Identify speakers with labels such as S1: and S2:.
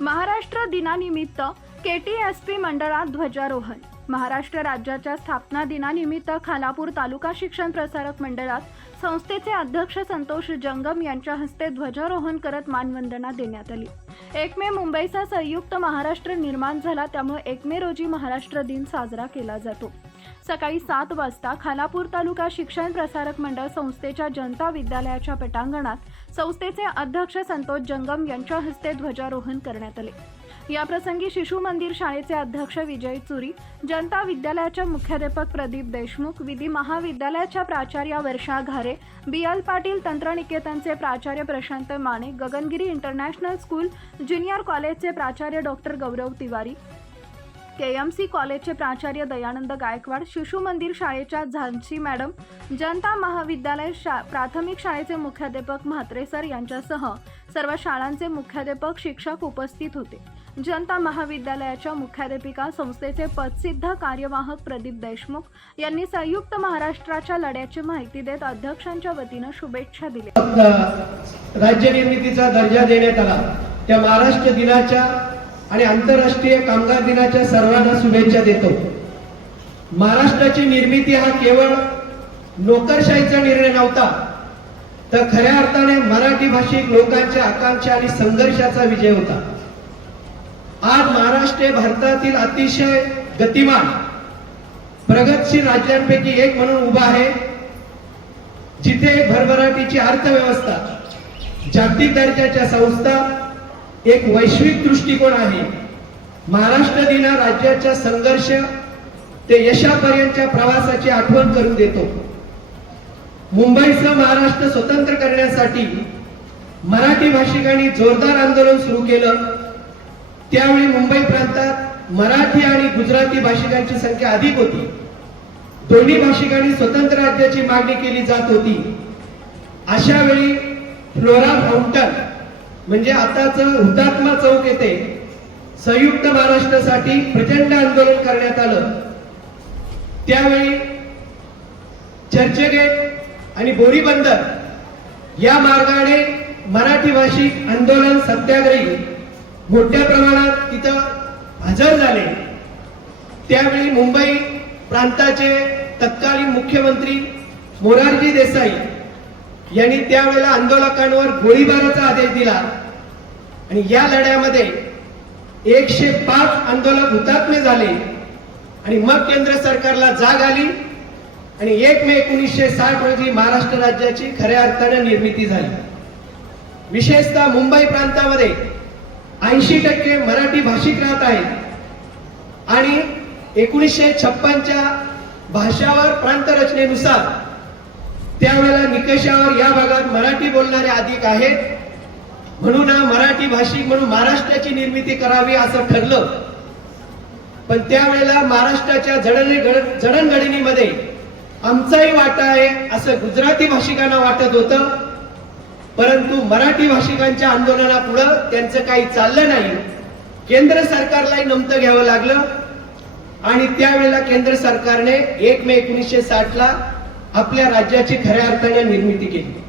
S1: महाराष्ट्र दिनानिमित्त के T S P मंडळात ध्वजारोहण. महाराष्ट्र राज्याच्या स्थापना दिनानिमित्त खालापूर तालुका शिक्षण प्रसारक मंडळात संस्थेचे अध्यक्ष संतोष जंगम यांच्या हस्ते ध्वजारोहण करत मानवंदना देण्यात आली. एक मे मुंबईचा संयुक्त महाराष्ट्र निर्माण झाला त्यामुळे एक मे रोजी महाराष्ट्र दिन साजरा केला जातो. सकाळी सात वाजता खालापूर तालुका शिक्षण प्रसारक मंडळ संस्थेच्या जनता विद्यालयाच्या पटांगणात संस्थेचे अध्यक्ष संतोष जंगम यांच्या हस्ते ध्वजारोहण करण्यात आले. याप्रसंगी शिशु मंदिर शाळेचे अध्यक्ष विजय चुरी जनता विद्यालयाच्या मुख्याध्यापक प्रदीप देशमुख विधी महाविद्यालयाच्या प्राचार्य वर्षा घारे बी एल पाटील तंत्रनिकेतनचे प्राचार्य Prashant Mane Gagangiri international school junior कॉलेजचे प्राचार्य डॉक्टर गौरव तिवारी केएमसी कॉलेजचे प्राचार्य दयानंद गायकवाड शिशु मंदिर शाळेच्या झांशी मॅडम जनता महाविद्यालय शा प्राथमिक शाळेचे मुख्याध्यापक म्हात्रे सर यांच्यासह सर्व शाळांचे मुख्याध्यापक शिक्षक उपस्थित होते. जनता महाविद्यालयाच्या मुख्याध्यापिका संस्थेचे पदसिद्ध कार्यवाहक प्रदीप देशमुख यांनी संयुक्त महाराष्ट्राच्या लढ्याची माहिती देत अध्यक्षांच्या वतीनं शुभेच्छा दिल्या.
S2: राज्य निर्मितीचा दर्जा देण्यात आला. त्या महाराष्ट्र दिनाच्या आणि आंतरराष्ट्रीय कामगार दिनाच्या सर्वांना शुभेच्छा देतो. महाराष्ट्राची निर्मिती हा केवळ नोकरशाहीचा निर्णय नव्हता तर खऱ्या अर्थाने मराठी भाषिक लोकांच्या आकांक्षा आणि संघर्षाचा विजय होता. आज महाराष्ट्र हे भारतातील अतिशय गतिमान प्रगतशील राज्यांपैकी एक म्हणून उभा आहे जिथे भरभराटीची अर्थव्यवस्था जागतिक दर्जाच्या संस्था एक वैश्विक दृष्टिकोन आहे. महाराष्ट्र दिना राज्याच्या संघर्ष ते यशापर्यंतच्या प्रवासाची आठवण करून देतो. मुंबईसह महाराष्ट्र स्वतंत्र करण्यासाठी मराठी भाषिकांनी जोरदार आंदोलन सुरू केलं. त्यावेळी मुंबई प्रांतात मराठी आणि गुजराती भाषिकांची संख्या अधिक होती. दोन्ही भाषिकांनी स्वतंत्र राज्याची मागणी केली जात होती. अशा वेळी फ्लोरा फाउंटन म्हणजे आताच हुतात्मा चौक येथे संयुक्त महाराष्ट्रासाठी प्रचंड आंदोलन करण्यात आलं. त्यावेळी चर्चगेट आणि बोरी बंदर या मार्गाने मराठी भाषिक आंदोलन सत्याग्रही मोठ्या प्रमाणात तिथं हजर झाले. त्यावेळी मुंबई प्रांताचे तत्कालीन मुख्यमंत्री मोरारजी देसाई यांनी त्यावेळेला आंदोलकांवर गोळीबाराचा आदेश दिला. आणि या लढ्यामध्ये एकशे पाच आंदोलक हुतात्मे झाले. आणि मग केंद्र सरकारला जाग आली. आणि एक मे एकोणीसशे साठ रोजी महाराष्ट्र राज्याची खऱ्या अर्थाने निर्मिती झाली. विशेषतः मुंबई प्रांतामध्ये ऐंशी टक्के मराठी भाषिक राहत आहेत. आणि एकोणीसशे छप्पनच्या भाषावर प्रांत रचनेनुसार त्यावेळेला निकषावर या भागात मराठी बोलणारे अधिक आहेत. म्हणून हा मराठी भाषिक म्हणून महाराष्ट्राची निर्मिती करावी असं ठरलं. पण त्यावेळेला महाराष्ट्राच्या जडणघडणीमध्ये आमचाही वाटा आहे असं गुजराती भाषिकांना वाटत होतं. परंतु मराठी भाषिकांच्या आंदोलनापुढं त्यांचं काही चाललं नाही. केंद्र सरकारलाही नमतं घ्यावं लागलं. आणि त्यावेळेला केंद्र सरकारने एक मे एकोणीसशे साठ ला आपल्या राज्याची खऱ्या अर्थाने निर्मिती केली.